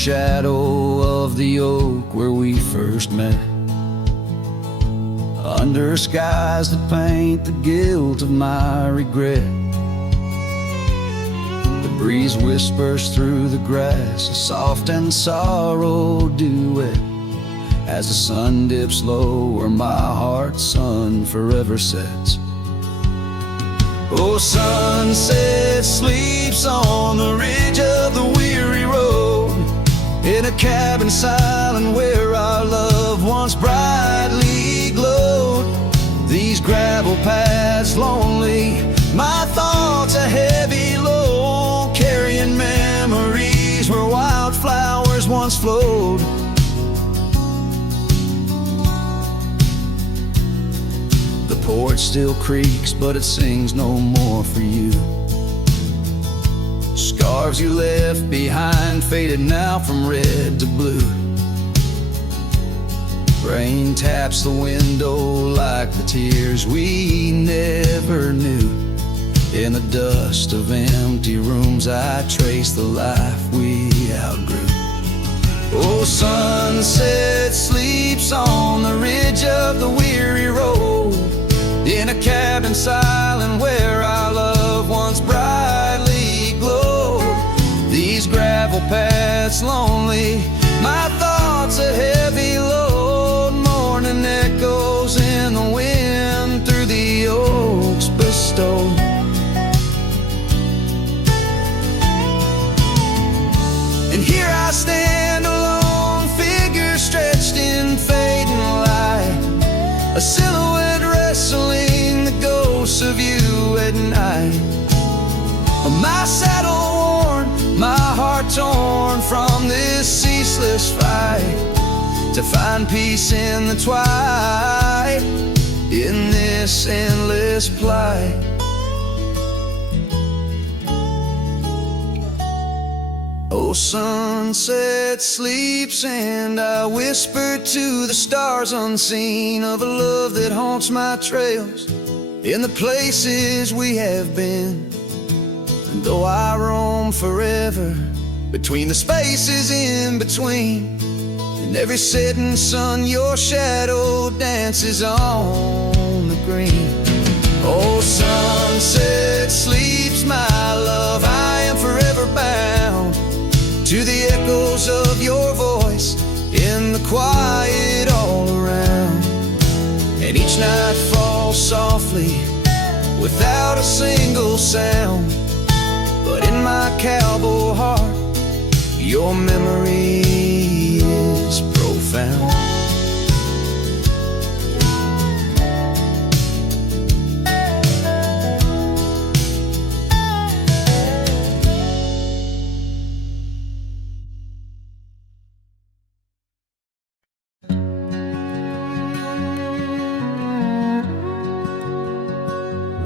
shadow of the oak where we first met, under skies that paint the guilt of my regret. The breeze whispers through the grass, a soft and sorrow duet, as the sun dips low where my heart's sun forever sets. Oh, sunset sleeps on the ridge of the weary road, in a cabin silent where our love once brightly glowed. These gravel paths lonely, my thoughts a heavy load, carrying memories where wildflowers once flowed. The porch still creaks, but it sings no more for you. Scarves you left behind, faded now from red to blue. Rain taps the window like the tears we never knew. In the dust of empty rooms I trace the life we outgrew. Oh, sunset sleeps on the ridge of the weary road, in a cabin silent where our love once brightly glowed. These gravel paths lonely, my thoughts a heavy load, mourning echoes in the wind through the oaks bestowed. And here I stand, a lone figure stretched in fading light, a silhouette wrestling the ghosts of you at night. My saddle worn, my heart torn from this ceaseless fight, to find peace in the twilight, in this endless plight. Oh, sunset sleeps and I whisper to the stars unseen of a love that haunts my trails in the places we have been. And though I roam forever between the spaces in between, in every setting sun your shadow dances on the green. Oh, sunset sleeps, my love, I am forever bound to the echoes of your voice in the quiet all around. And each night falls softly without a single sound, but in my cowboy heart your memory is profound.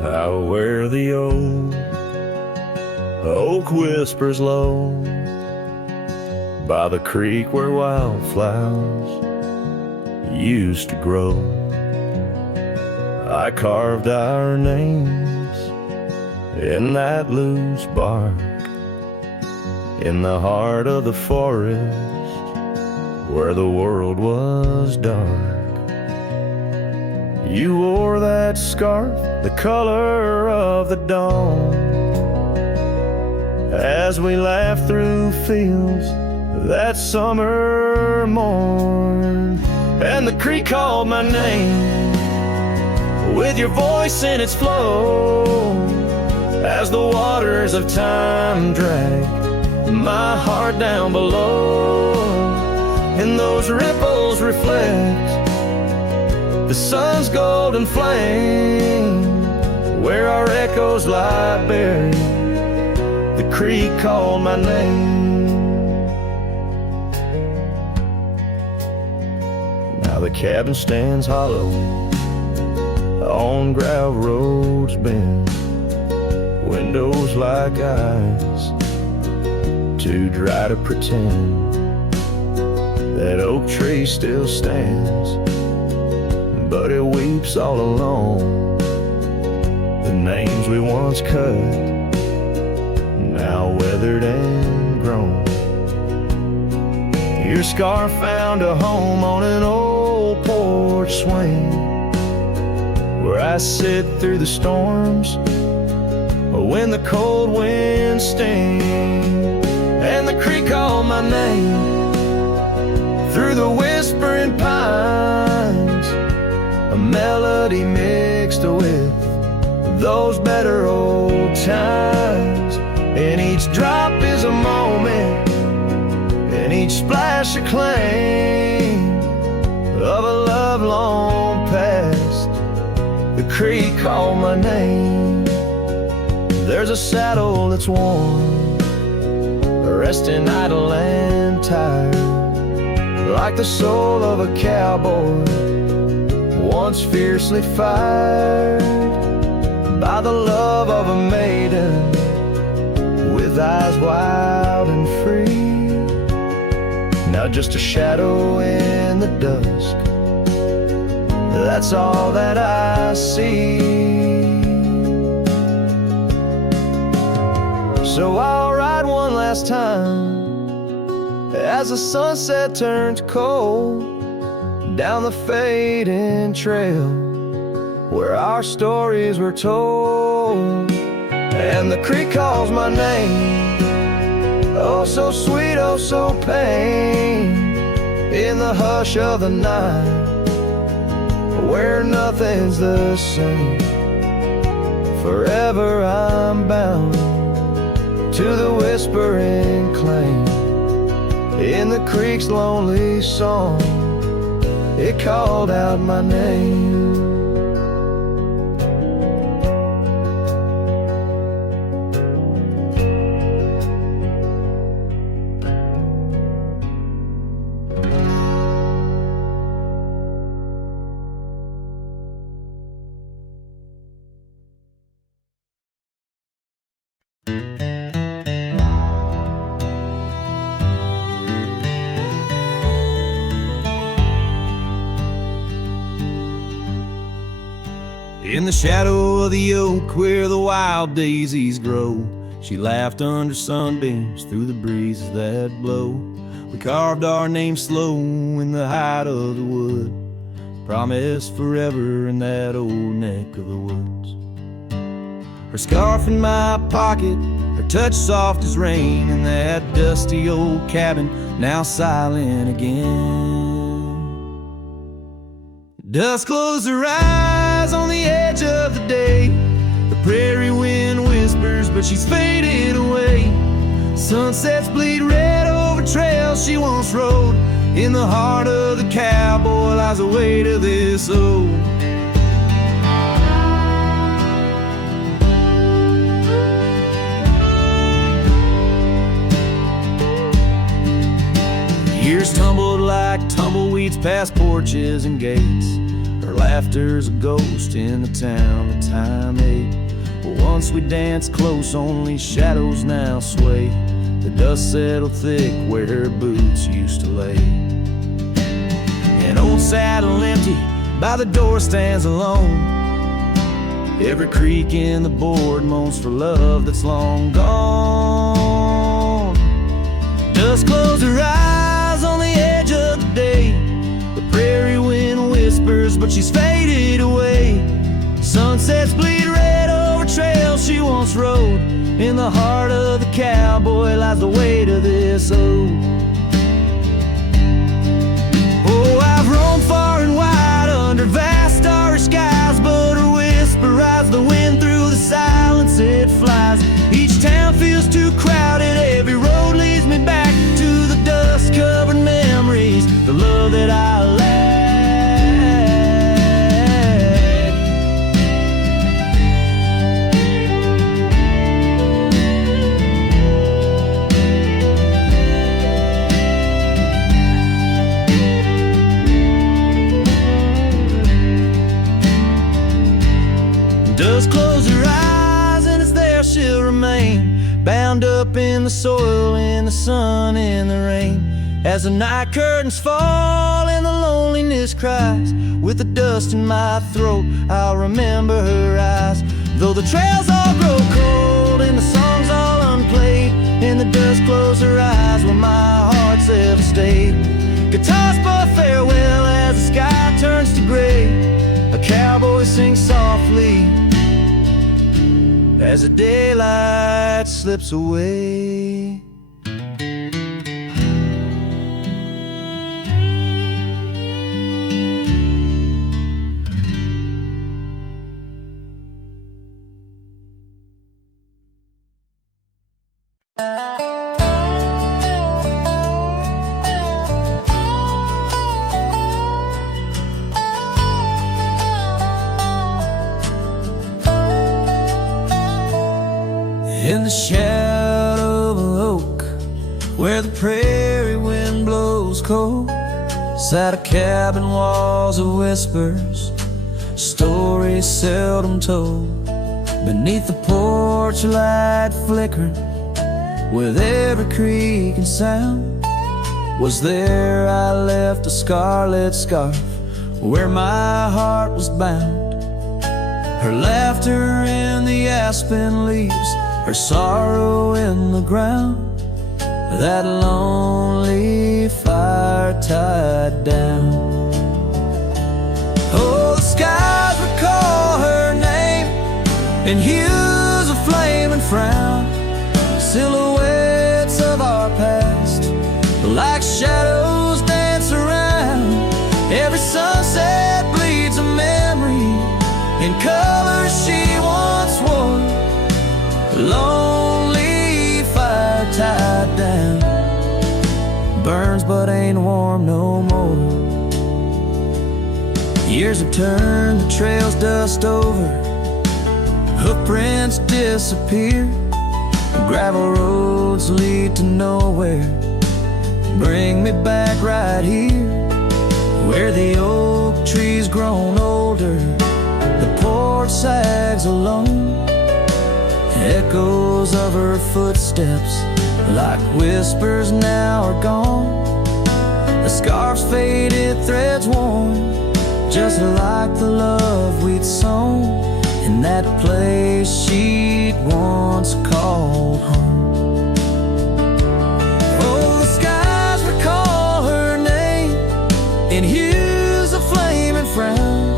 Out where the old oak whispers low, by the creek where wildflowers used to grow, I carved our names in that loose bark, in the heart of the forest where the world was dark. You wore that scarf, the color of the dawn, as we laughed through fields that summer morn. And the creek called my name with your voice in its flow, as the waters of time dragged my heart down below. And those ripples reflect the sun's golden flame, where our echoes lie buried. The creek called my name. Now the cabin stands hollow on gravel roads bend, windows like eyes too dry to pretend. That oak tree still stands, but it weeps all alone. The names we once cut, now weathered and grown. Your scar found a home on an old porch swing, where I sit through the storms when the cold winds sting, and the creek called my name through the whispering pines, a melody mixed with those better old times. And each drop is a moment, and each splash a claim of a love long past. The creek called my name. There's a saddle that's worn, resting idle and tired, like the soul of a cowboy once fiercely fired by the love of a maiden with eyes wild and free. Now just a shadow in the dusk, that's all that I see. So I'll ride one last time as the sunset turns cold, down the fading trail where our stories were told. And the creek calls my name, oh so sweet, oh so pain, in the hush of the night, where nothing's the same. Forever I'm bound to the whispering claim in the creek's lonely song. It called out my name. In the shadow of the oak where the wild daisies grow, she laughed under sunbeams through the breezes that blow. We carved our names slow in the height of the wood, promised forever in that old neck of the woods. Her scarf in my pocket, her touch soft as rain, in that dusty old cabin now silent again. Dusk closed her eyes on the edge of the day. The prairie wind whispers, but she's faded away. Sunsets bleed red over trails she once rode. In the heart of the cowboy lies the weight of this ode. Years tumbled like tumbleweeds past porches and gates. Her laughter's a ghost in the town that time ate. But once we danced close, only shadows now sway. The dust settled thick where her boots used to lay. An old saddle empty by the door stands alone. Every creak in the board moans for love that's long gone. Dust closed her eyes on the edge of the day. The prairie wind whispers, but she's faded away. Sunsets bleed red over trails she once rode. In the heart of the cowboy lies the weight of this ode. Oh, I've roamed far and wide under vast starry skies, but her whisper rides the wind through the silence it flies. Each town feels too crowded, every road leads me back to the dust-covered memories, the love that I lack. Dust close her eyes and it's there she'll remain, bound up in the soil, in the sun, in the rain. As the night curtains fall and the loneliness cries, with the dust in my throat I'll remember her eyes. Though the trails all grow cold and the songs all unplayed, and the the dust close her eyes when my heart's devastated. Guitars bid farewell as the sky turns to gray. A cowboy sings softly as the daylight slips away. In the shadow of an oak, where the prairie wind blows cold, sat a cabin, walls of whispers, stories seldom told. Beneath the porch light flickering, with every creak and sound, was there I left a scarlet scarf where my heart was bound. Her laughter in the aspen leaves, her sorrow in the ground, that lonely fire tied down. Oh, the skies recall her name in hues of flame and frown, silhouettes of our past, like shadows dance around. Every sunset bleeds a memory in colors she once wore. Lonely fire tied down, burns but ain't warm no more. Years have turned the trails dust over, hoofprints disappear, gravel roads lead to nowhere. Bring me back right here, where the oak tree's grown older, the porch sags alone. Echoes of her footsteps, like whispers, now are gone. The scarf's faded, threads worn, just like the love we'd sown in that place she'd once called home. Oh, the skies recall her name in hues of flame and frown,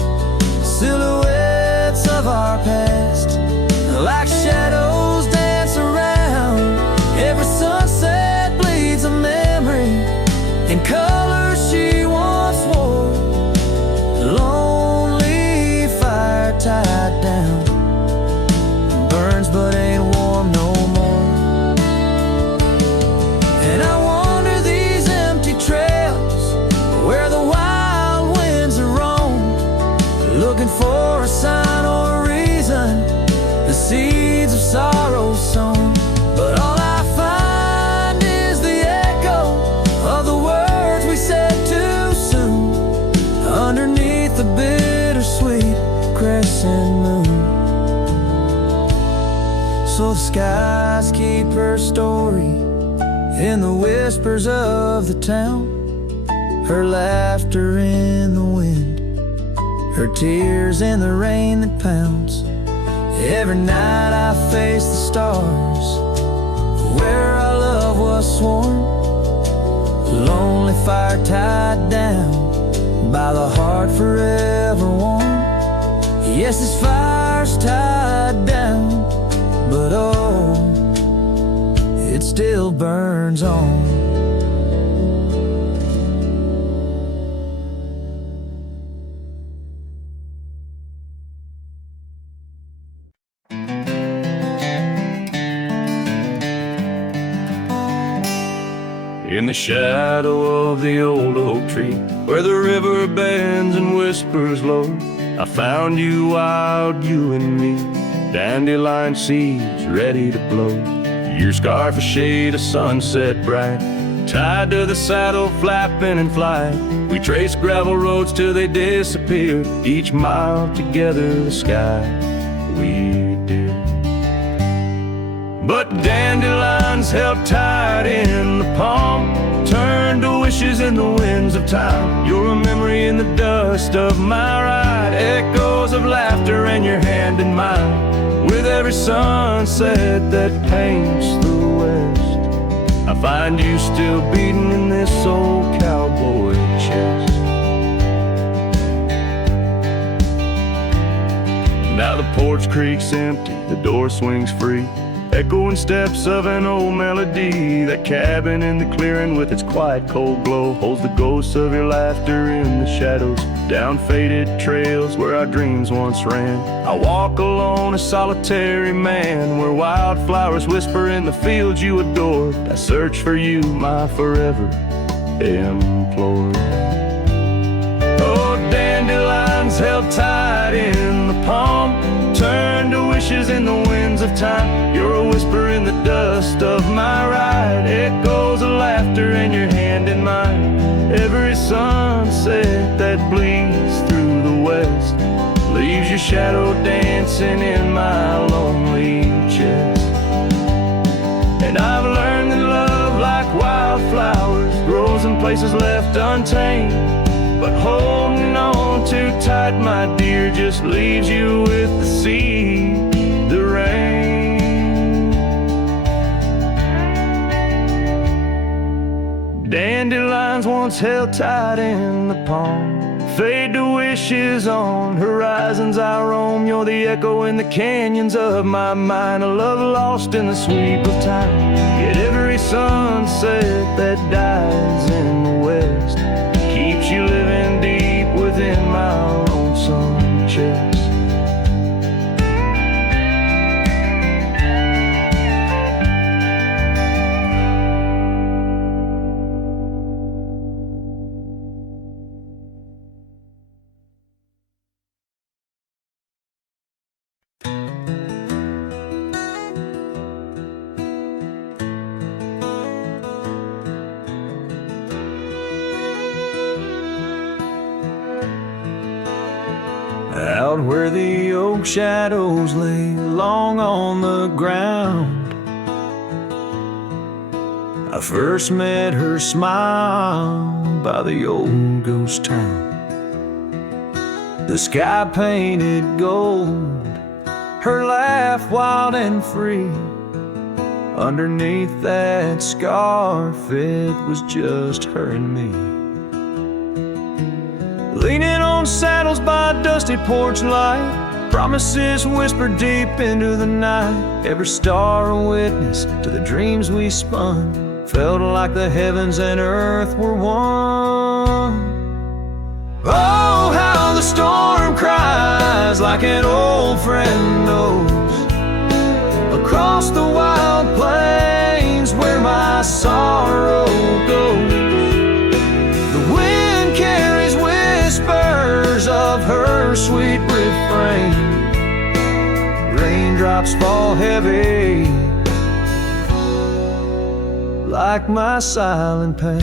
silhouettes of our past, like shadows dance around. Every sunset bleeds a memory in colors she once wore. Lonely fire tied down, burns but ain't warm no more. And I wander these empty trails where the wild winds are roam, looking for a sign or a reason, the seeds of sorrow sown. But all I find is the echo of the words we said too soon, underneath the bittersweet crescent moon. So the skies keep her story in the whispers of the town, her laughter in the wind, her tears in the rain that pounds. Every night I face the stars, where our love was sworn. Lonely fire tied down by the heart forever warm. Yes, this fire's tied down, but oh, it still burns on. In the shadow of the old oak tree, where the river bends and whispers low, I found you, wild, you and me, dandelion seeds ready to blow. Your scarf a shade of sunset bright, tied to the saddle, flapping in flight. We traced gravel roads till they disappeared, each mile together the sky we did. But dandelions held tight in the palm, turned to wishes in the winds of time. You're a memory in the dust of my ride, echoes of laughter and your hand in mine. With every sunset that paints the west, I find you still beating in this old cowboy chest. Now the porch creaks empty, the door swings free, echoing steps of an old melody. That cabin in the clearing with its quiet cold glow holds the ghosts of your laughter in the shadows, down faded trails where our dreams once ran. I walk alone, a solitary man, where wildflowers whisper in the fields you adored. I search for you, my forever implored. Oh, dandelions held tight in the palm, turn to wishes in the winds of time. You're a whisper in the dust of my ride, echoes of laughter in your hand in mine. Every sunset that bleeds through the west leaves your shadow dancing in my lonely chest. And I've learned that love, like wildflowers, grows in places left untamed, but holding on too tight, my dear, just leaves you with the sea, the rain. Dandelions once held tight in the palm, fade to wishes on horizons I roam. You're the echo in the canyons of my mind, a love lost in the sweep of time. Yet every sunset that dies in the west keeps you living deep within my lonesome chest. Out where the oak shadows lay long on the ground, I first met her smile by the old ghost town. The sky painted gold, her laugh wild and free. Underneath that scarf it was just her and me, leaning on saddles by a dusty porch light, promises whispered deep into the night. Every star a witness to the dreams we spun, felt like the heavens and earth were one. Oh, how the storm cries like an old friend knows, across the wild plains where my sorrow goes. Whispers of her sweet refrain, raindrops fall heavy like my silent pain.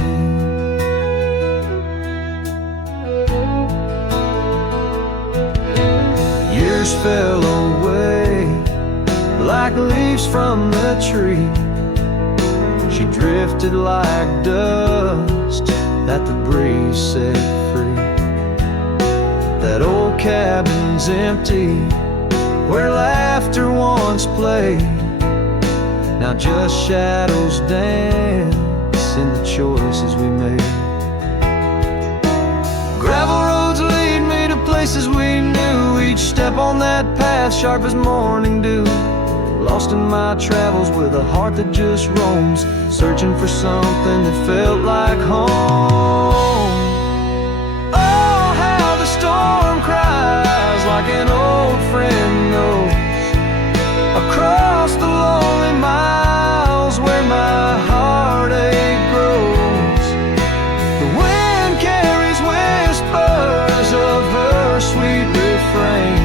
Years fell away like leaves from the tree. She drifted like dust that the breeze set free. That old cabin's empty, where laughter once played. Now just shadows dance in the choices we made. Gravel roads lead me to places we knew, each step on that path sharp as morning dew. Lost in my travels with a heart that just roams, searching for something that felt like home. Storm cries like an old friend knows, across the lonely miles where my heartache grows. The wind carries whispers of her sweet refrain,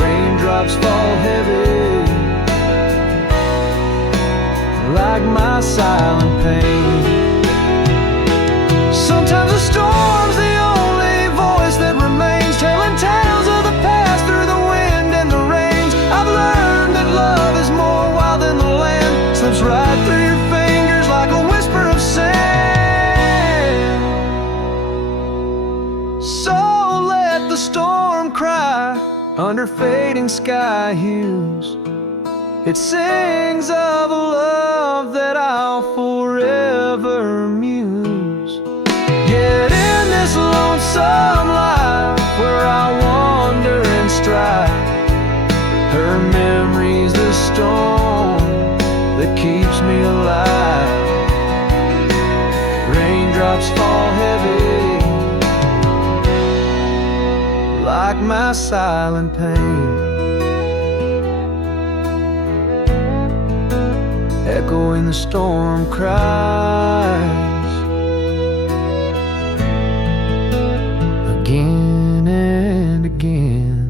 raindrops fall heavy like my silent pain. Sometimes the storm's the that remains, telling tales of the past through the wind and the rains. I've learned that love is more wild than the land, slips right through your fingers like a whisper of sand. So let the storm cry under fading sky hues, It sings of a love that I'll forever muse. Yet in this lonesome life where I wander and strive, her memory's the storm that keeps me alive. Raindrops fall heavy like my silent pain, echoing the storm cries again and again.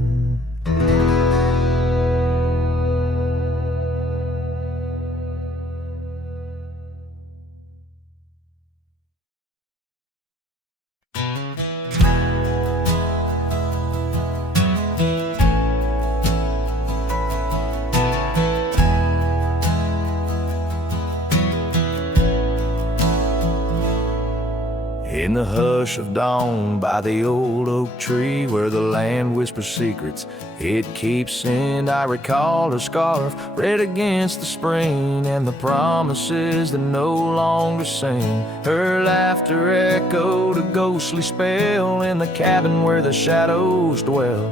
In the hush of dawn by the old oak tree where the land whispers secrets it keeps in, I recall her scarf red against the spring and the promises that no longer sing. Her laughter echoed a ghostly spell in the cabin where the shadows dwell.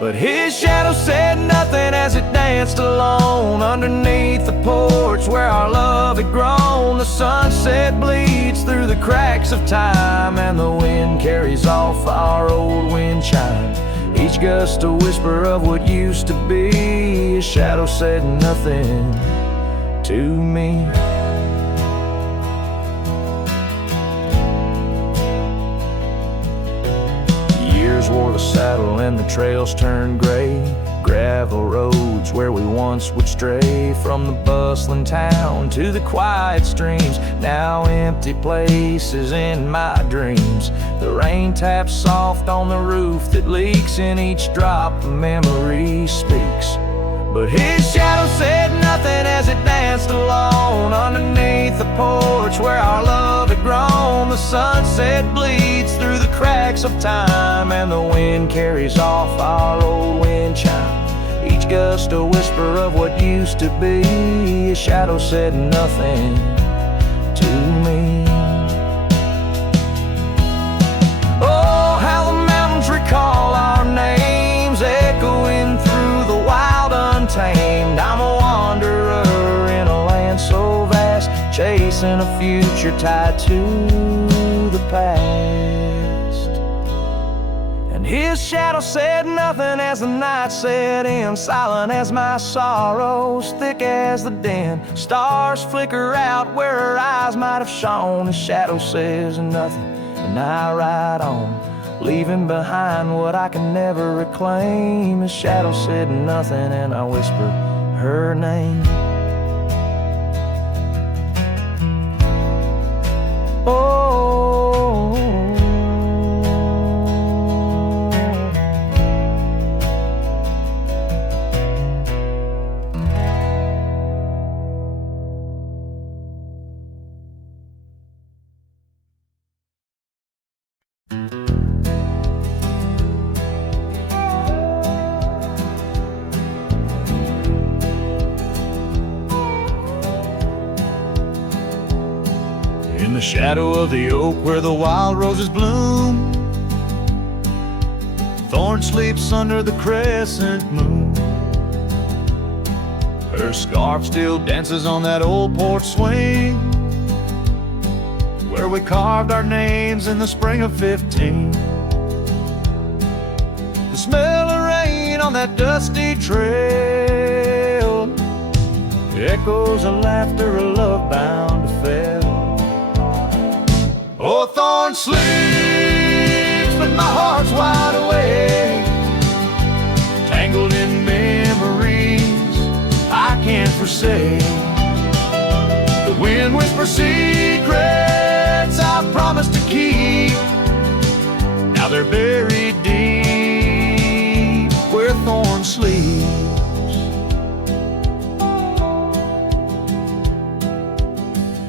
But his shadow said nothing as it danced alone underneath the porch where our love had grown. The sunset bleeds through the cracks of time and the wind carries off our old wind chime. Each gust a whisper of what used to be. His shadow said nothing to me. Years wore the saddle and the trails turned gray. Gravel roads where we once would stray, from the bustling town to the quiet streams, now empty places in my dreams. The rain taps soft on the roof that leaks, in each drop a memory speaks. But his shadow said nothing as it danced alone underneath the porch where our love had grown. The sunset bleeds through the cracks of time and the wind carries off our old wind chime. Each gust a whisper of what used to be. His shadow said nothing to me. Oh, how the mountains recall our names, echoing through the wild untamed. I'm a wanderer in a land so vast, chasing a future tied to the past. And his shadow said nothing as the night set in, silent as my sorrows, thick as the din. Stars flicker out where her eyes might have shone. His shadow says nothing and I ride on, leaving behind what I can never reclaim. His shadow said nothing and I whispered her name. Oh, in the shadow of the oak where the wild roses bloom, Thorn sleeps under the crescent moon. Her scarf still dances on that old porch swing where we carved our names in the spring of 15. The smell of rain on that dusty trail echoes of laughter, a love bound to fail. Oh, Thorn sleeps, but my heart's wide awake, tangled in memories I can't forsake. The wind whispers secrets I promised to keep, now they're buried deep where Thorn sleeps.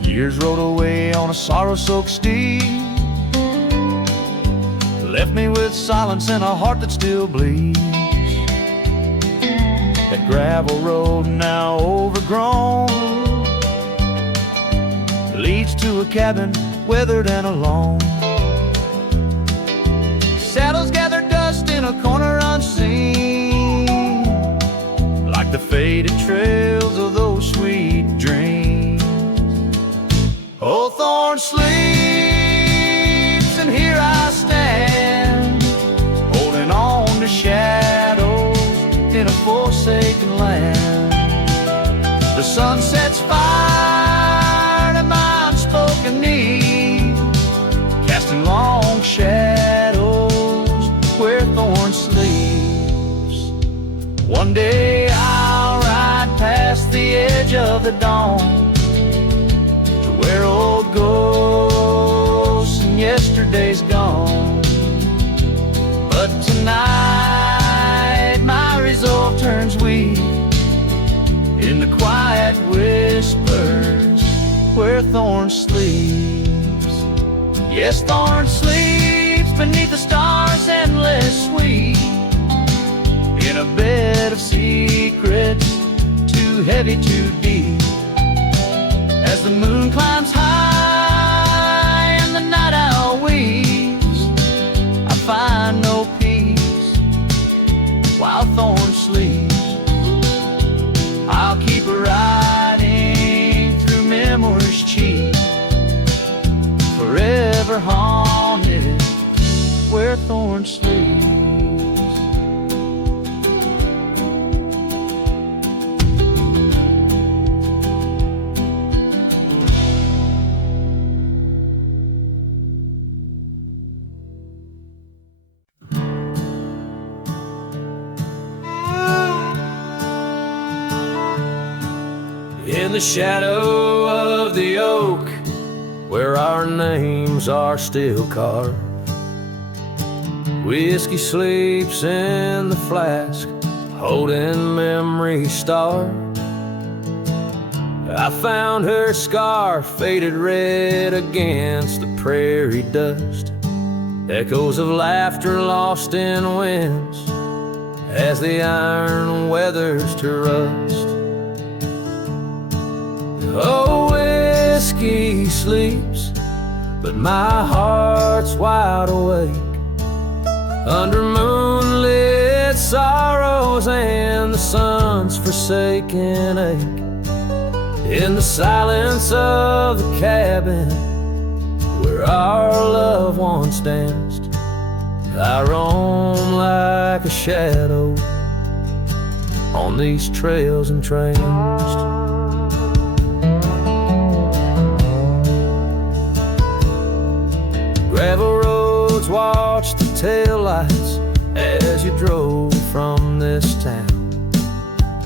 Years rode away on a sorrow-soaked steed, left me with silence and a heart that still bleeds. That gravel road now overgrown leads to a cabin weathered and alone. Saddles gather dust in a corner unseen, like the faded trails of those sweet dreams. Old Thorn sleeps, and here I stand, holding on to shadows in a forsaken land. The sun sets fire to my unspoken need, casting long shadows where Thorn sleeps. One day I'll ride past the edge of the dawn to where old ghosts and yesterday's gone. But tonight my resolve turns weak in the quiet whispers where Thorn sleeps. Yes, Thorn sleeps beneath the stars endless sweet, in a bed of secrets too heavy, too deep. As the moon climbs high and the night owl weeps, I find no peace while Thorn sleeps. I'll keep riding through memories cheap, forever haunted where Thorn sleeps. In the shadow of the oak, where our names are still carved, whiskey sleeps in the flask, holding memory starved. I found her scarf faded red against the prairie dust, echoes of laughter lost in winds as the iron weathers to rust. Oh, whiskey sleeps, but my heart's wide awake under moonlit sorrows and the sun's forsaken ache. In the silence of the cabin where our loved ones danced, I roam like a shadow on these trails entranced. Gravel roads watch the taillights as you drove from this town,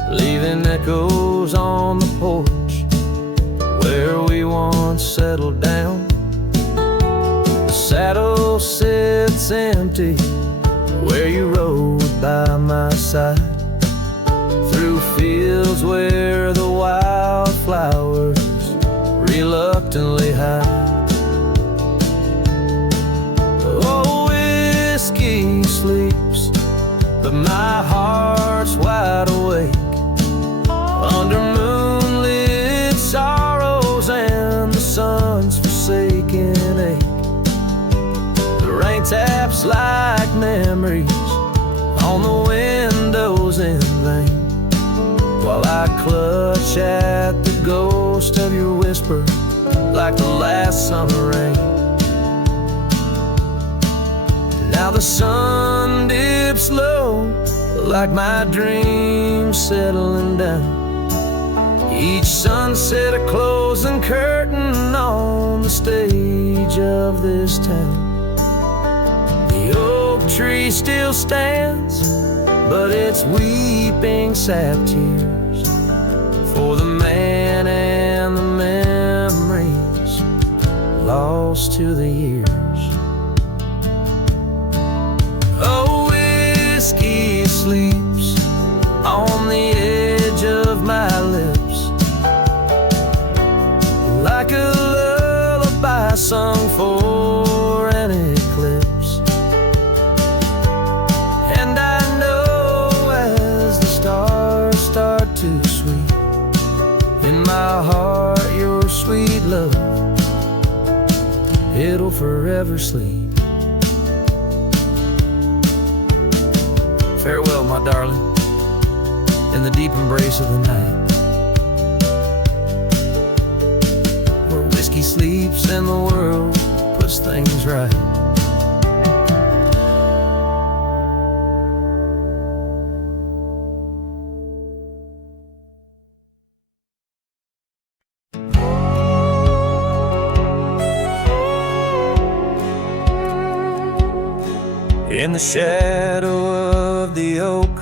leaving echoes on the porch where we once settled down. The saddle sits empty where you rode by my side, through fields where the wildflowers reluctantly hide. Whiskey sleeps, but my heart's wide awake under moonlit sorrows and the sun's forsaken ache. The rain taps like memories on the windows in vain, while I clutch at the ghost of your whisper like the last summer rain. Now the sun dips low, like my dreams settling down. Each sunset a closing curtain on the stage of this town. The oak tree still stands, but it's weeping sap tears for the man and the memories lost to the years. Oh, whiskey sleeps on the edge of my lips, like a lullaby sung for an eclipse. And I know as the stars forever sleep. Farewell, my darling, in the deep embrace of the night, where whiskey sleeps and the world puts things right. In the shadow of the oak,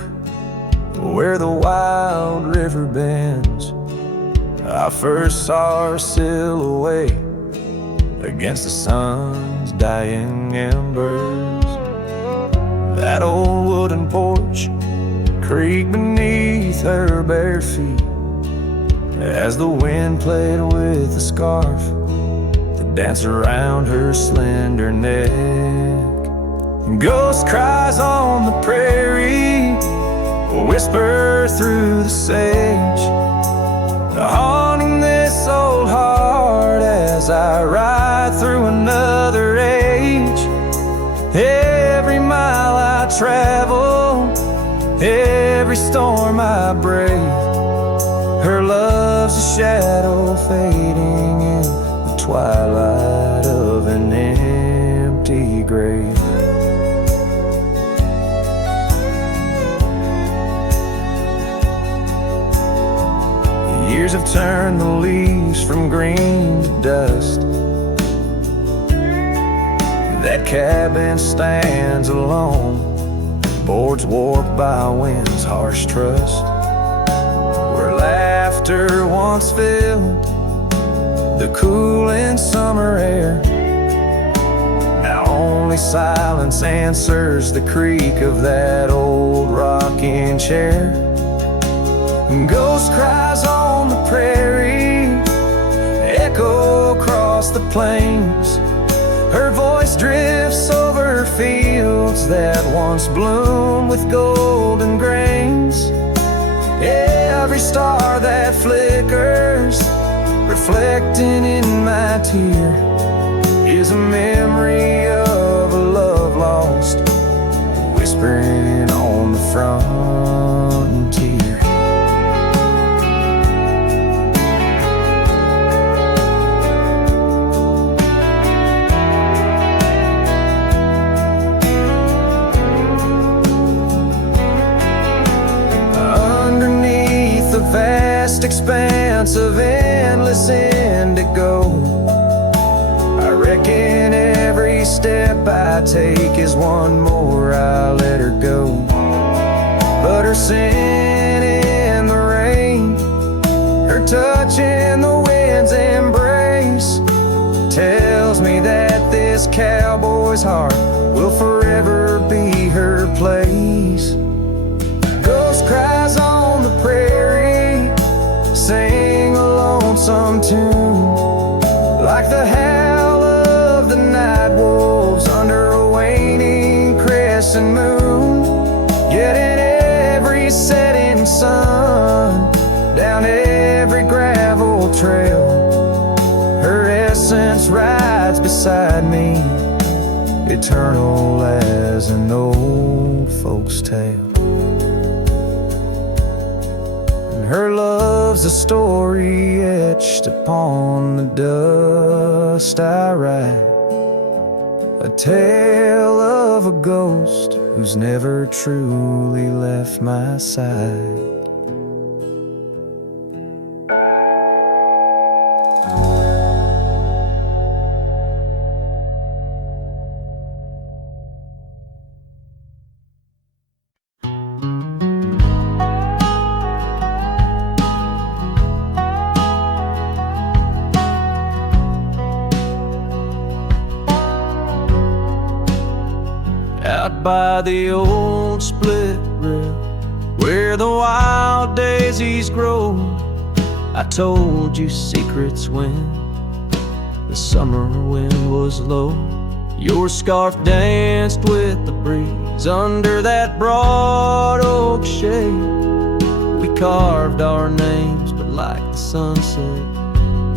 where the wild river bends, I first saw her silhouette against the sun's dying embers. That old wooden porch creaked beneath her bare feet as the wind played with the scarf that danced around her slender neck. Ghost cries on the prairie whisper through the sage, haunting this old heart as I ride through another age. Every mile I travel, every storm I brave, her love's a shadow fading in the twilight of an empty grave. Years have turned the leaves from green to dust. That cabin stands alone, boards warped by wind's harsh trust, where laughter once filled the cooling summer air. Now only silence answers the creak of that old rocking chair. Ghost cries on the prairie echo across the plains, her voice drifts over fields that once bloomed with golden grains. Every star that flickers, reflecting in my tear, is a memory of a love lost, whispering on the frontier. Vast expanse of endless indigo, I reckon every step I take is one more I let her go. But her scent in the rain, her touch in the wind's embrace, tells me that this cowboy's heart will forever be her place. Ghost cries on the prairie, sing a lonesome tune, like the howl of the night wolves under a waning crescent moon. Yet in every setting sun, down every gravel trail, her essence rides beside me, eternal as an old folk's tale. Her love's a story etched upon the dust I write, a tale of a ghost who's never truly left my side. Out by the old split rail, where the wild daisies grow, I told you secrets when the summer wind was low. Your scarf danced with the breeze under that broad oak shade. We carved our names, but like the sunset,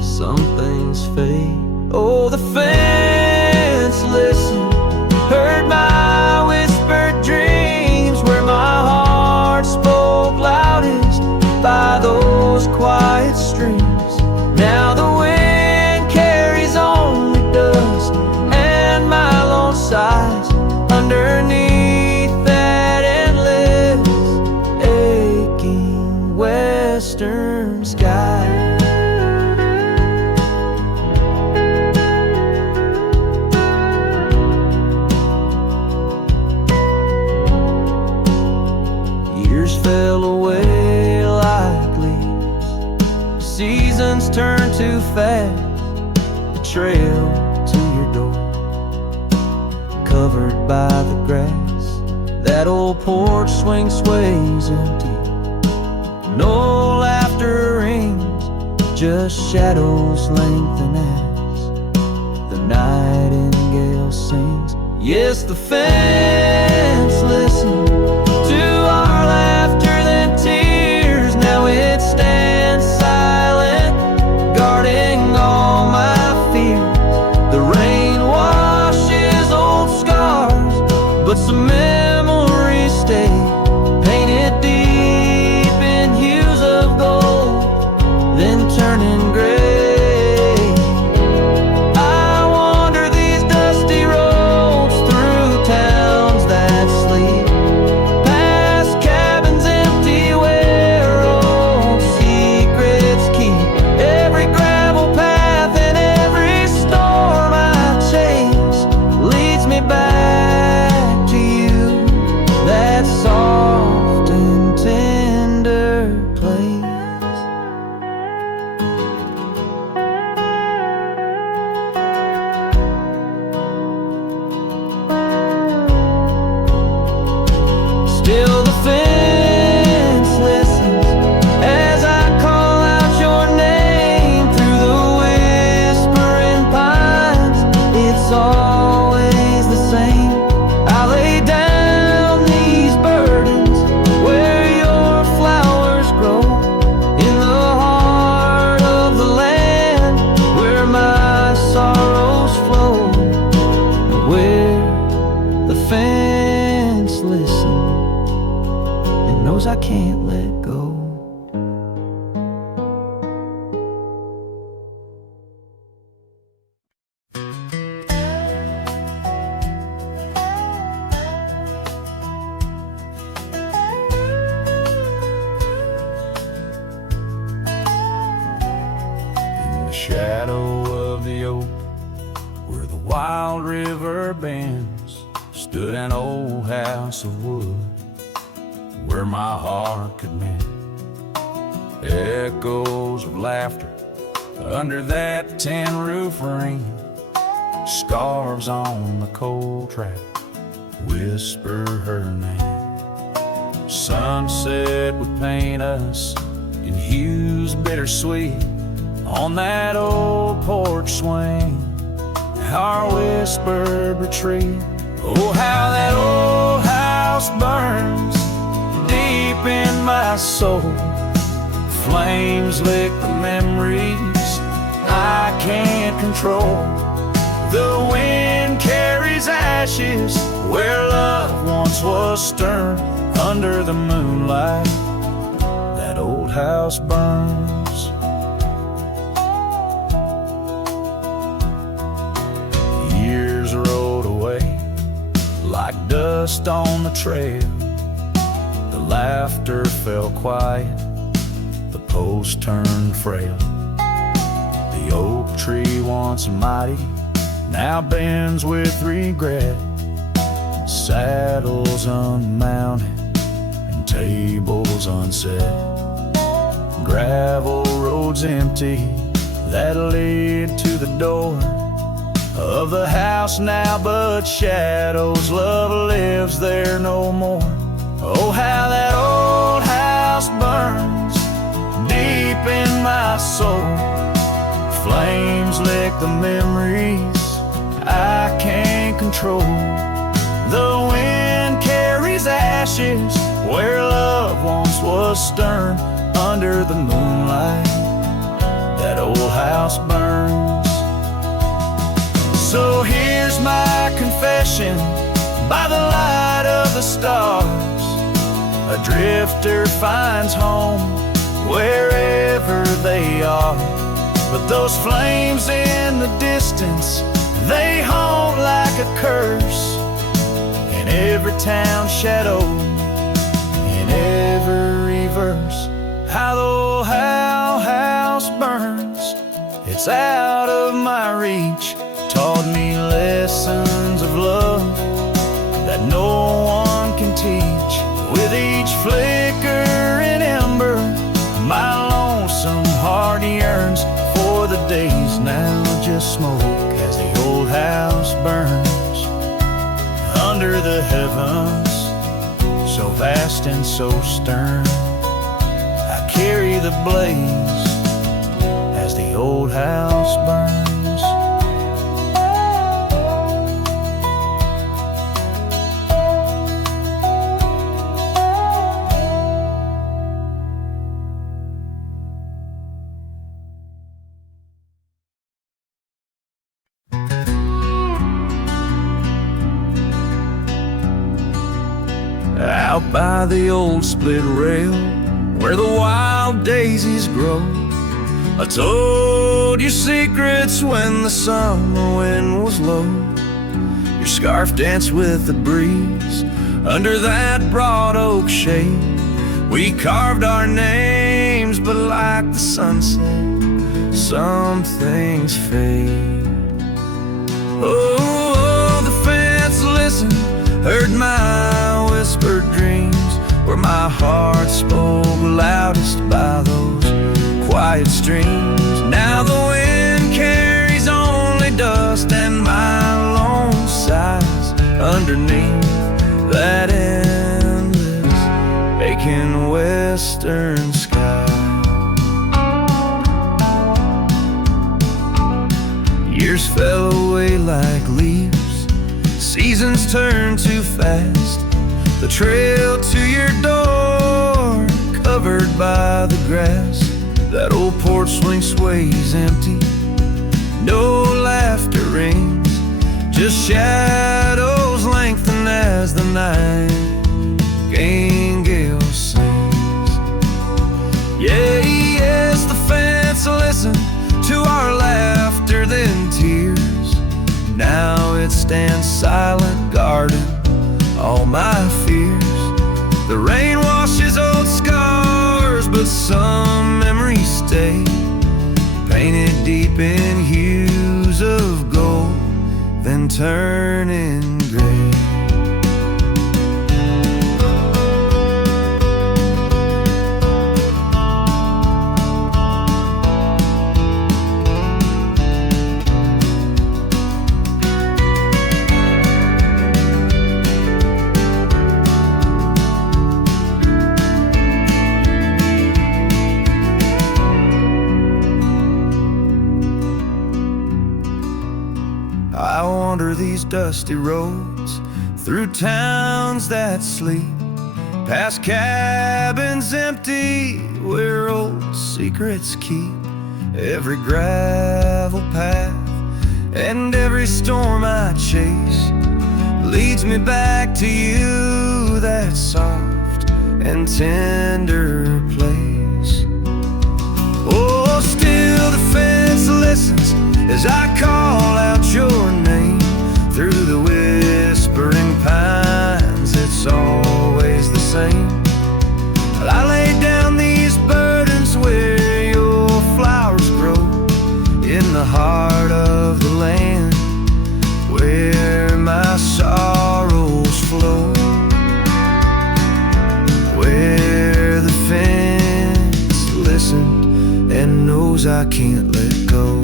some things fade. Oh, the fence listen, heard my whispered dreams, where my heart spoke loudest by those quiet streams. Now the wind carries only dust, and my lone sighs underneath that endless, aching western sky. Years fell away like leaves, seasons turn too fast. The trail to your door, covered by the grass, that old porch swing sways empty. No laughter rings, just shadows lengthen as the nightingale sings. Yes, the fence listens to our laughter than tears. Now it stands silent, guarding all my fears. The rain washes old scars, but some memories stay, painted deep in hues of gold, then turning gray. I wander these dusty roads through towns that sleep, past cabins empty where old secrets keep. Every gravel path and every storm I chase leads me back to you, that soft and tender place. Still the fence listens as I call out your name through the whispering pines. It's always the same. I lay down these burdens where your flowers grow, in the heart of the land where my sorrows flow, and where the fence listens and knows I can't let go. In the shadow of the oak, where the wild river bends, stood an old house of wood, where my heart could mend. Echoes of laughter under that tin roof ring, scarves on the cold track whisper her name. Sunset would paint us in hues bittersweet on that old porch swing, our whispered retreat. Oh, how that old house burns deep in my soul. Flames lick the memories I can't control. The wind carries ashes where love once was stern. Under the moonlight, that old house burns. Years rolled away like dust on the trail. The laughter fell quiet, the post turned frail. The oak tree once mighty now bends with regret. Saddles unmounted and tables unset. Gravel roads empty that lead to the door of the house now, but shadows love lives there no more. Oh, how that old house burns deep in my soul. Flames lick the memories I can't control. The wind carries ashes where love once was stern. Under the moonlight, that old house burns. So here's my confession by the light of the stars. A drifter finds home wherever they are. But those flames in the distance, they haunt like a curse in every town shadow, in every verse. How the old house burns, it's out of my reach. Taught me lessons of love that no one can teach. With each flicker and ember, my lonesome heart yearns for the days now just smoke as the old house burns. Under the heavens, so vast and so stern, I carry the blaze as the old house burns. Out by the old split rail where the wild daisies grow, I told you secrets when the summer wind was low. Your scarf danced with the breeze under that broad oak shade. We carved our names, but like the sunset, some things fade. Oh, the fence listened, heard my whispered dreams, where my heart spoke loudest by those quiet streams. Now the wind carries only dust and my lone sighs underneath that endless, aching western sky. Years fell away like leaves, seasons turn too fast. The trail to your door, covered by the grass. That old porch swing sways empty, no laughter rings, just shadows lengthen as the nightingale sings. Yeah, yes, the fence listened to our laughter, then tears. Now it stands silent, guarding all my fears. The rain washes old scars, but some memories stay, painted deep in hues of gold, then turning gray. I wander these dusty roads through towns that sleep, past cabins empty where old secrets keep. Every gravel path and every storm I chase leads me back to you, that soft and tender place. Oh, still the fence listens as I call out your name through the whispering pines. It's always the same. I lay down these burdens where your flowers grow, in the heart of the land where my sorrows flow, where the fence listened and knows I can't let go.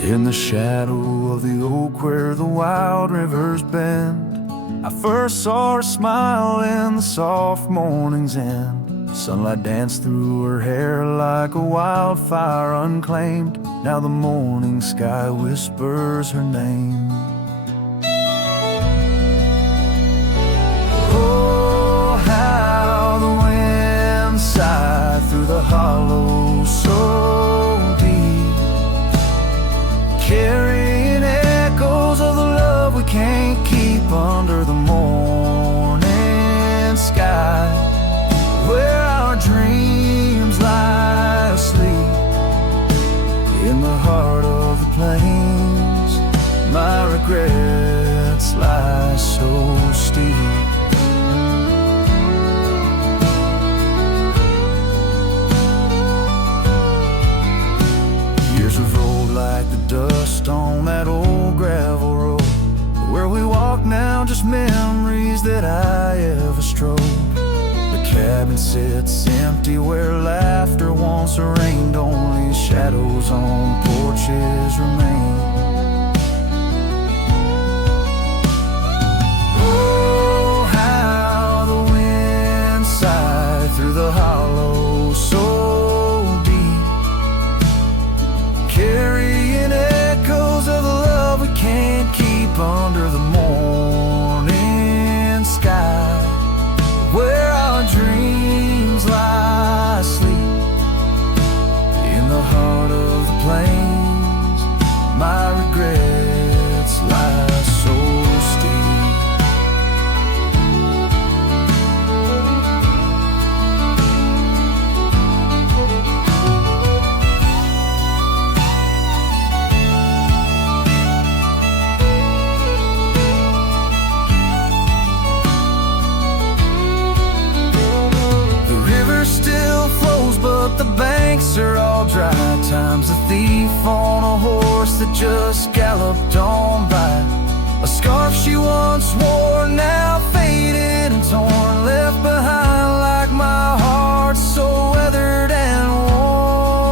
In the shadow of the oak where the wild rivers bend, I first saw her smile in the soft morning's end. Sunlight danced through her hair like a wildfire unclaimed. Now the morning sky whispers her name. Oh, how the wind sighed through the hollow so deep, carrying echoes of the love we can't keep under the morning sky, where our dreams lie asleep in the heart of the plains. My regrets lie so steep. Years have rolled like the dust on that old gravel road. Where we walk now, just memories that I ever strode. The cabin sits empty where laughter once reigned. Only shadows on porches remain. Oh, how the wind sighed through the hollow so deep, carrying echoes of the love we can't keep under the morning sky, where our dreams lie asleep in the heart of the plains. My regrets lie so steep. Still flows, but the banks are all dry. Time's a thief on a horse that just galloped on by. A scarf she once wore, now faded and torn, left behind like my heart, so weathered and worn.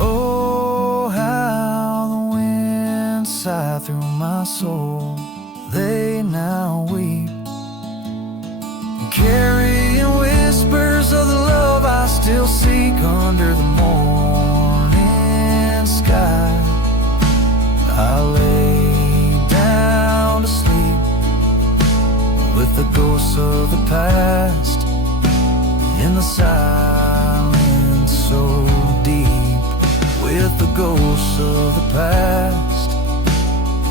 Oh, how the wind sighed through my soul. They now weep, carrying whispers of the love I still seek under the morning sky. I lay down to sleep with the ghosts of the past in the silence so deep, with the ghosts of the past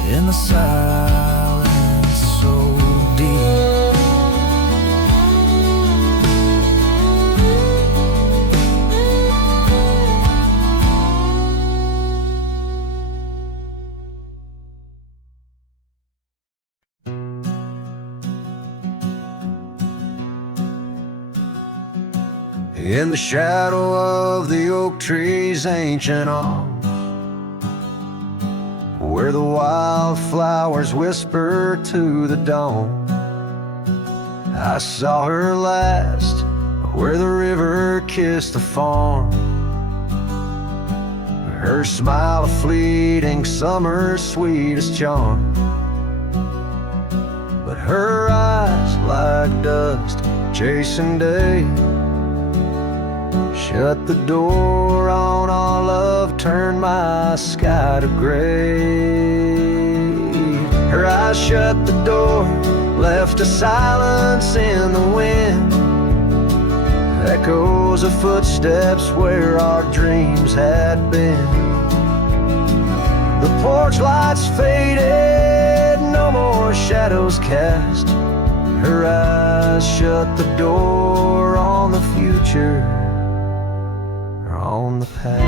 in the silence so deep. In the shadow of the oak tree's ancient arm, where the wildflowers whisper to the dawn, I saw her last, where the river kissed the farm. Her smile a fleeting summer's sweetest charm, but her eyes like dust chasing day shut the door on our love, turned my sky to gray. Her eyes shut the door, left a silence in the wind, echoes of footsteps where our dreams had been. The porch lights faded, no more shadows cast. Her eyes shut the door on the future, on the past.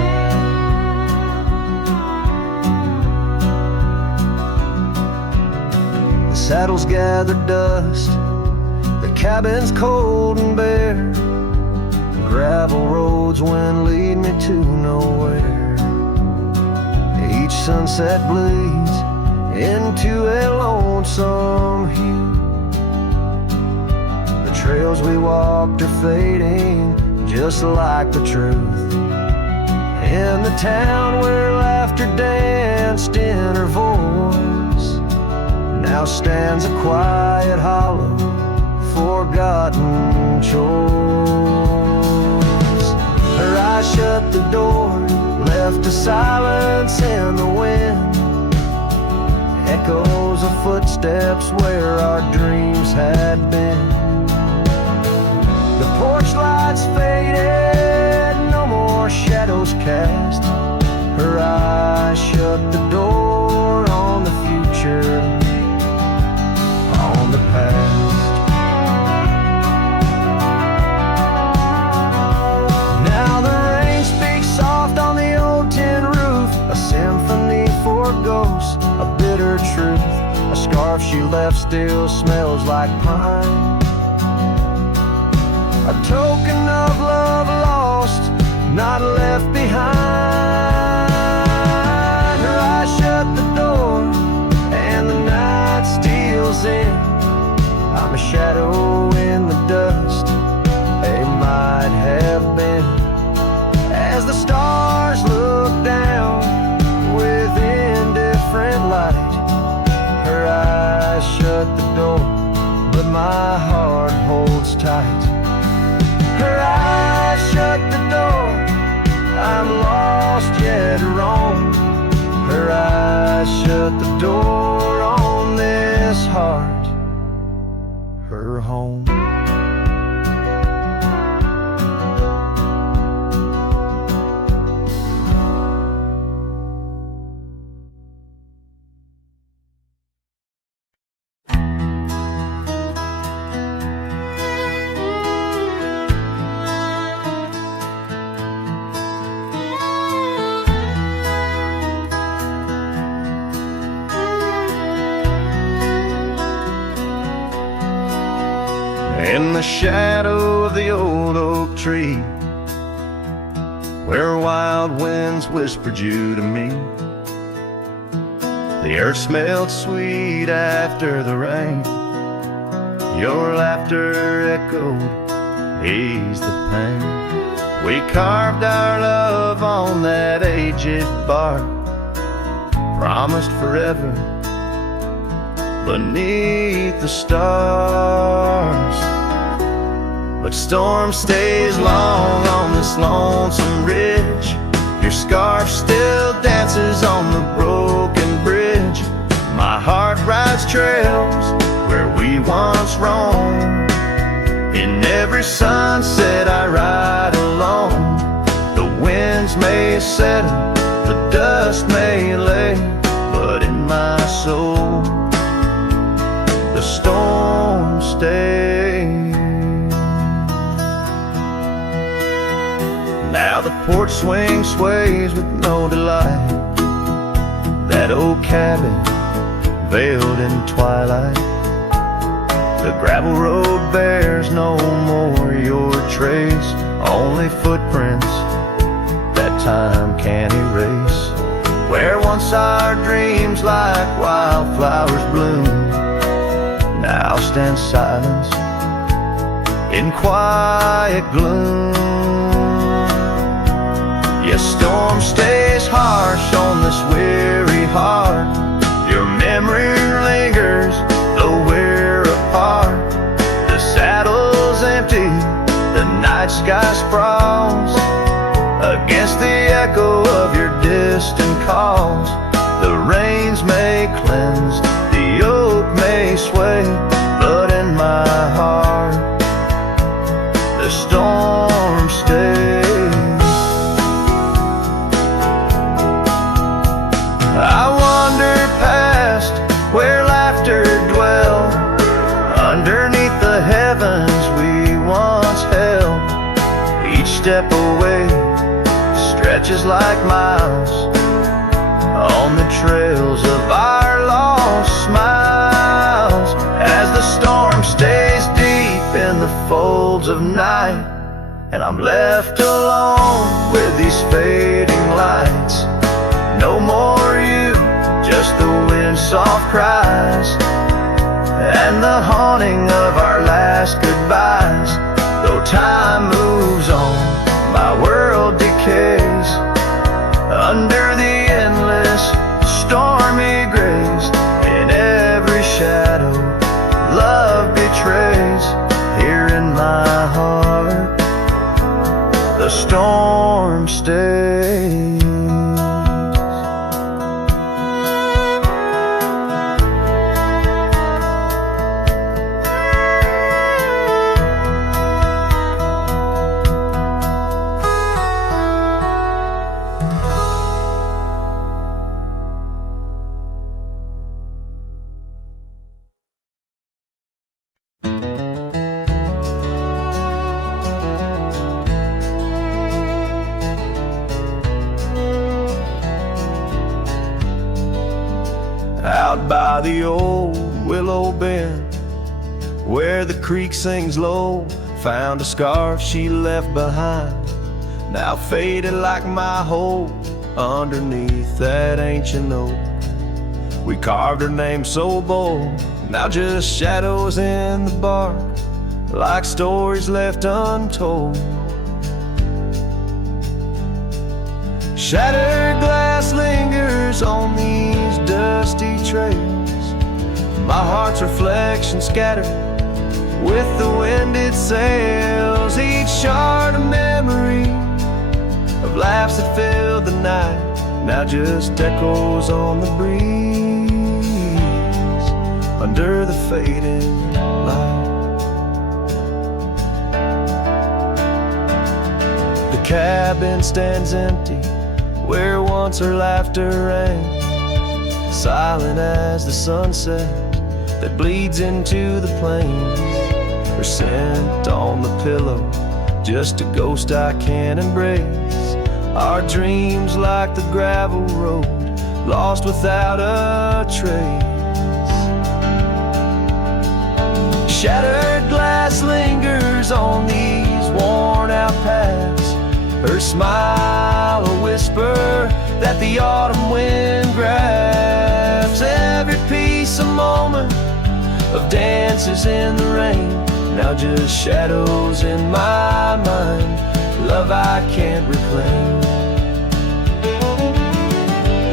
The saddles gather dust, the cabin's cold and bare, gravel roads when lead me to nowhere. Each sunset bleeds into a lonesome hue. The trails we walked are fading just like the truth. In the town where laughter danced in her voice, now stands a quiet hollow forgotten chores. Her eyes shut the door, left a silence in the wind, echoes of footsteps where our dreams had been. The porch lights faded, no more shadows cast. Her eyes shut the door on the future, on the past. Now the rain speaks soft on the old tin roof, a symphony for ghosts, a bitter truth. A scarf she left still smells like pine, a token of love lost, not left behind. Her eyes shut the door and the night steals in. I'm a shadow in the dust, a might have been. As the stars look down with indifferent light, her eyes shut the door, but my heart holds tight. Her eyes shut the door, I'm lost yet wrong. Her eyes shut the door on this heart, her home. In the shadow of the old oak tree, where wild winds whispered you to me, the earth smelled sweet after the rain. Your laughter echoed, eased the pain. We carved our love on that aged bark, promised forever beneath the stars. But storm stays long on this lonesome ridge. Your scarf still dances on the broken bridge. My heart rides trails where we once roamed. In every sunset I ride alone. The winds may settle, the dust may lay, but in my soul the storm stays. Now the porch swing sways with no delight. That old cabin veiled in twilight. The gravel road bears no more your trace, only footprints that time can't erase. Where once our dreams like wildflowers bloomed, now stand silence in quiet gloom. Yes, storm stays harsh on this weary heart. Your memory lingers, though we're apart. The saddle's empty, the night sky sprawls against the echo of your distant calls. The rains may cleanse, the oak may sway, but in my heart the storm stays. I wander past where laughter dwelled, underneath the heavens we once held. Each step away stretches like miles on the trails of our lost smiles. As the storm stays deep in the folds of night, and I'm left alone with these fading lights. No more you, just the wind's soft cries and the haunting of our last goodbyes. Though time moves on, my world decays under the endless stormy grays. In every shadow love betrays. out by the old willow bend, where the creek sings low, found a scarf she left behind, now faded like my hope underneath that ancient oak. We carved her name so bold, now just shadows in the bark, like stories left untold. Shattered glass lingers on these dusty trails, my heart's reflection scattered with the wind it sails. Each shard a memory of laughs that filled the night, now just echoes on the breeze under the fading light. The cabin stands empty where once her laughter rang, silent as the sunset that bleeds into the plains. Her scent on the pillow, just a ghost I can't embrace. Our dreams like the gravel road, lost without a trace. Shattered glass lingers on these worn out paths, her smile a whisper that the autumn wind grabs. Every piece a moment of dances in the rain, now just shadows in my mind, love I can't reclaim.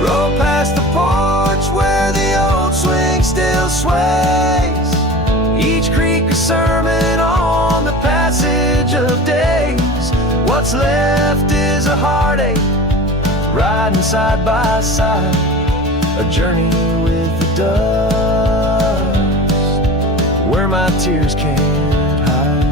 Roll past the porch where the old swing still sways, each creek a sermon on the passage of days. What's left is a heartache, riding side by side, a journey with the dust, where my tears can't hide.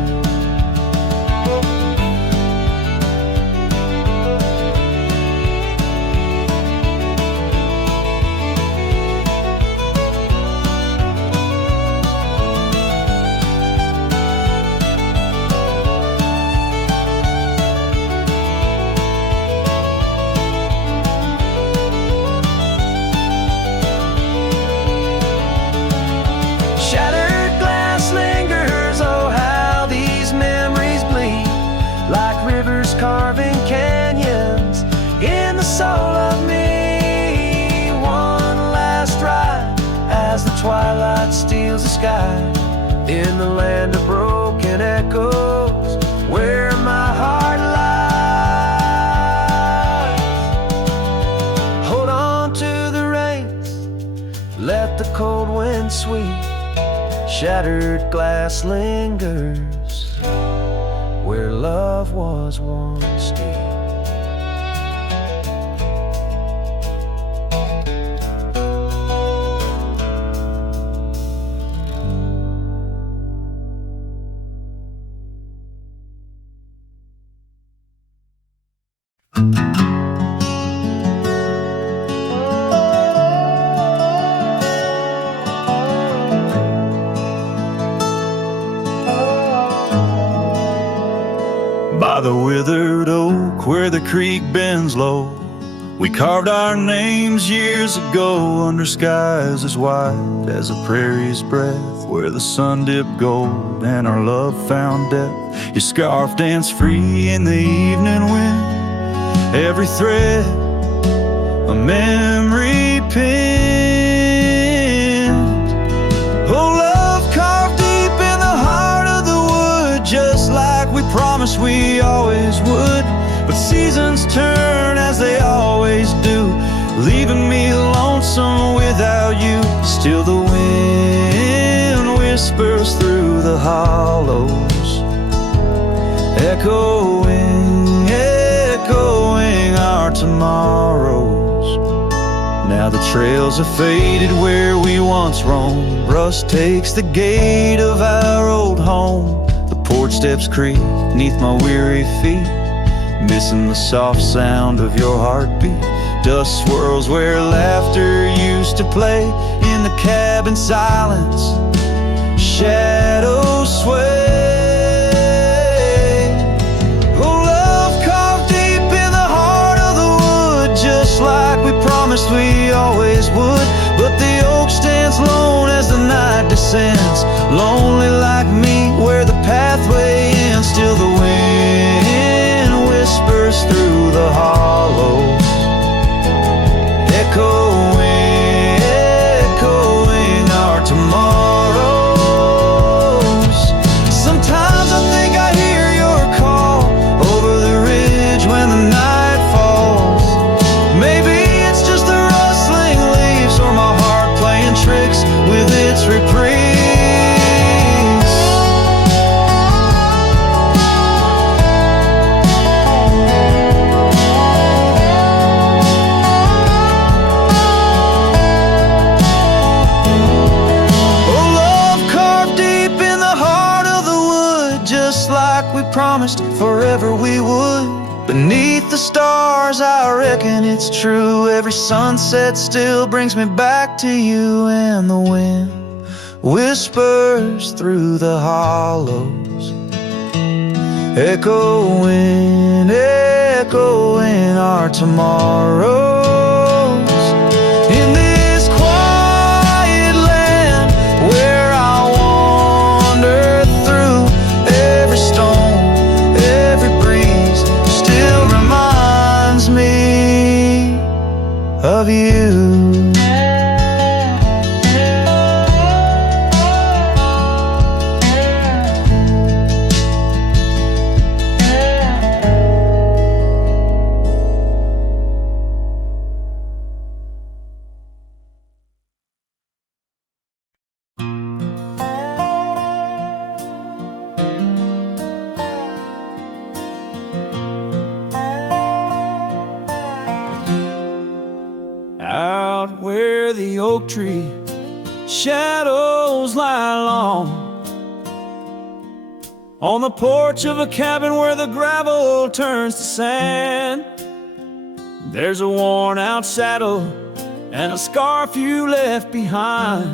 Carving canyons in the soul of me. One last ride as the twilight steals the sky, in the land of broken echoes where my heart lies. Hold on to the reins, let the cold wind sweep. Shattered glass lingers where love was once deep. By the withered oak where the creek bends low, we carved our names years ago under skies as wide as a prairie's breath, where the sun dipped gold and our love found depth. Your scarf danced free in the evening wind, every thread a memory pinned. Oh, love carved deep in the heart of the wood, just like we promised we always would. But seasons turn as they always do, leaving me lonesome without you. Still the wind whispers through the hollows, echoing, echoing our tomorrows. Now the trails are faded where we once roamed, rust takes the gate of our old home. The porch steps creak neath my weary feet, missing the soft sound of your heartbeat. Dust swirls where laughter used to play, in the cabin silence shadows sway. Oh, love carved deep in the heart of the wood, just like we promised we always would. But the sense. Lonely like me, where the pathway ends. Still the wind whispers through the hollows, echoing, echoing our tomorrows. Sometimes I think I hear your call over the ridge when the night falls. Maybe it's just the rustling leaves or my heart playing tricks with its reprise. Promised forever we would. Beneath the stars, I reckon it's true. Every sunset still brings me back to you. And the wind whispers through the hollows, echoing, echoing our tomorrows. In this quiet land where I wander through, every stone, me of you. Out where the oak tree shadows lie long, on the porch of a cabin where the gravel turns to sand, there's a worn out saddle and a scarf you left behind.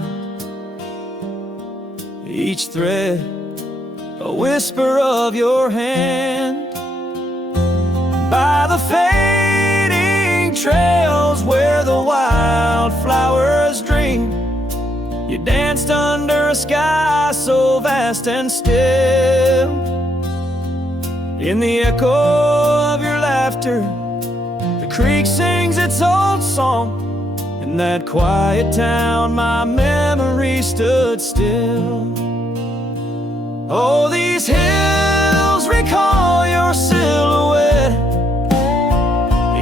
Each thread a whisper of your hand. By the fading trails where the wildflowers dream, you danced under a sky so vast and still. In the echo of your laughter, the creek sings its old song. In that quiet town, my memory stood still. Oh, these hills recall your silhouette.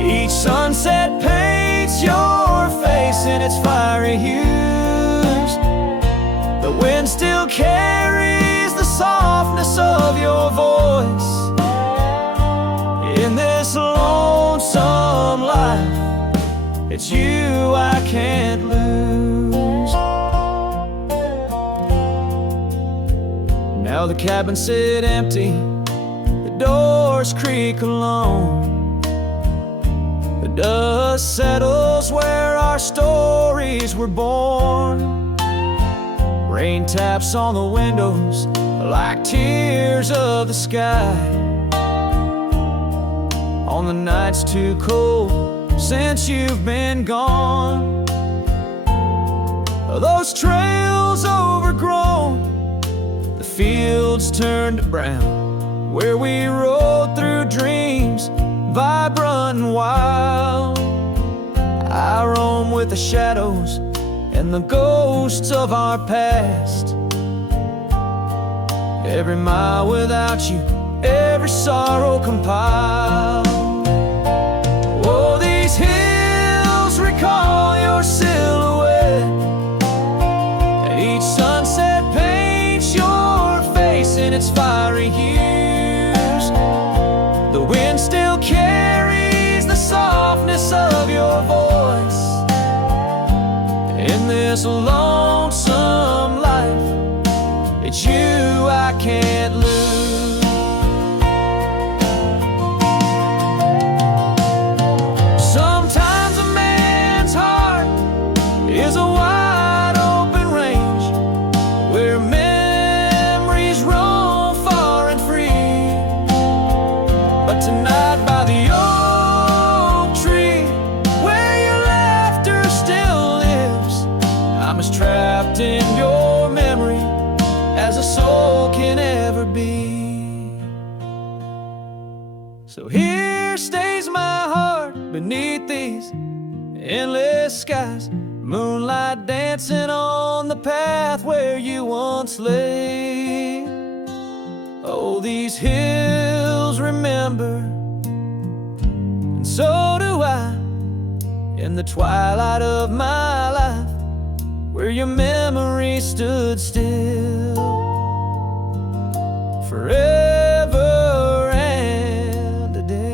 Each sunset paints your face in its fiery hues. The wind still carries the softness of your voice. In this lonesome life, it's you I can't lose. Now the cabins sit empty, the doors creak alone. The dust settles where our stories were born. Rain taps on the windows like tears of the sky. On the nights too cold since you've been gone, those trails overgrown, the fields turned to brown, where we rode through dreams vibrant and wild. I roam with the shadows and the ghosts of our past. Every mile without you, every sorrow compiled. Oh, these hills recall your silhouette, and each sunset paints your face in its fiery hues. The wind still carries the softness of your voice. In this lonesome life, it's you I can't lose. Sometimes a man's heart is a wide open range where memories roam far and free. But tonight by the oak tree, where your laughter still lives, I'm as trapped in your memory endless skies, moonlight dancing on the path where you once lay. Oh, these hills remember, and so do I, in the twilight of my life, where your memory stood still forever and a day.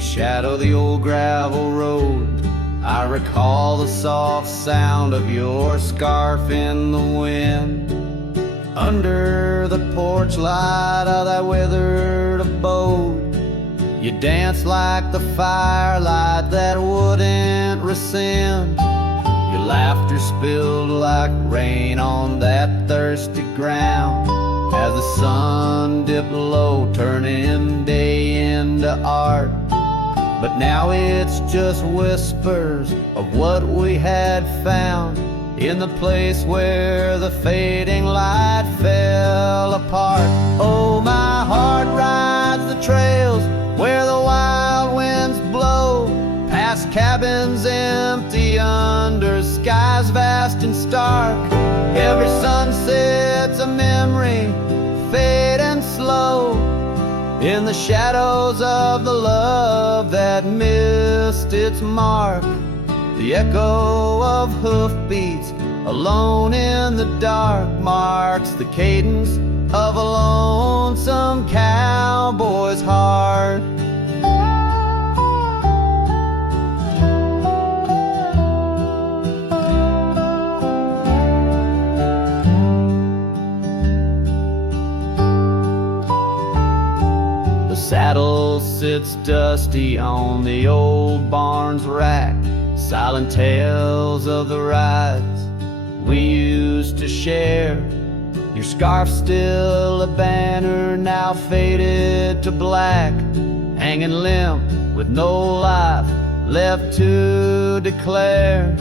Shadow the old gravel road, I recall the soft sound of your scarf in the wind. Under the porch light of that withered abode, you danced like the firelight that wouldn't rescind. Your laughter spilled like rain on that thirsty ground, as the sun dipped low, turning day into art. But now it's just whispers of what we had found in the place where the fading light fell apart. Oh, my heart rides the trails where the wild winds blow, past cabins empty under skies vast and stark. Every sunset's a memory, fading slow, in the shadows of the love that missed its mark. The echo of hoofbeats alone in the dark marks the cadence of a lonesome cowboy's heart. Saddle sits dusty on the old barn's rack, silent tales of the rides we used to share. Your scarf still a banner, now faded to black, hanging limp with no life left to declare.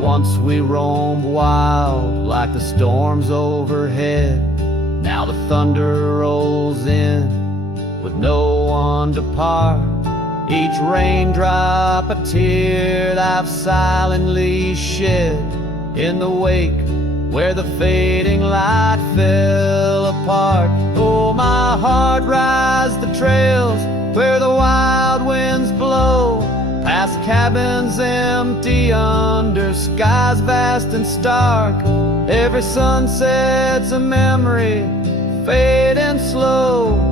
Once we roamed wild like the storms overhead, now the thunder rolls in with no one to part. Each raindrop a tear I've silently shed in the wake where the fading light fell apart. Oh, my heart rides the trails where the wild winds blow, past cabins empty under skies vast and stark. Every sunset's a memory, fading slow,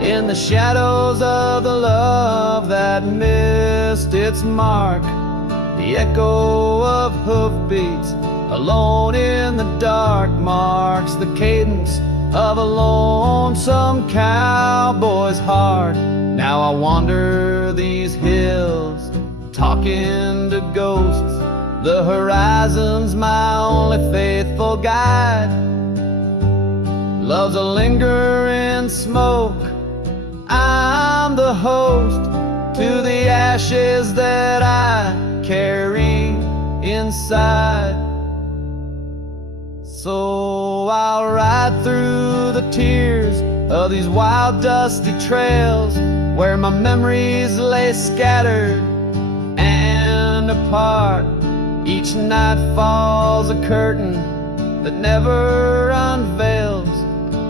in the shadows of the love that missed its mark. The echo of hoofbeats alone in the dark marks the cadence of a lonesome cowboy's heart. Now I wander these hills, talking to ghosts. The horizon's my only faithful guide. Love's a lingering smoke, I'm the host to the ashes that I carry inside. So I'll ride through the tears of these wild dusty trails where my memories lay scattered and apart. Each night falls a curtain that never unveils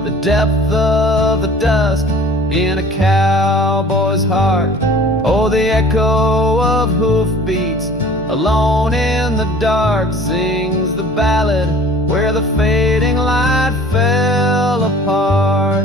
the depth of the dusk in a cowboy's heart. Oh, the echo of hoofbeats alone in the dark sings the ballad where the fading light fell apart.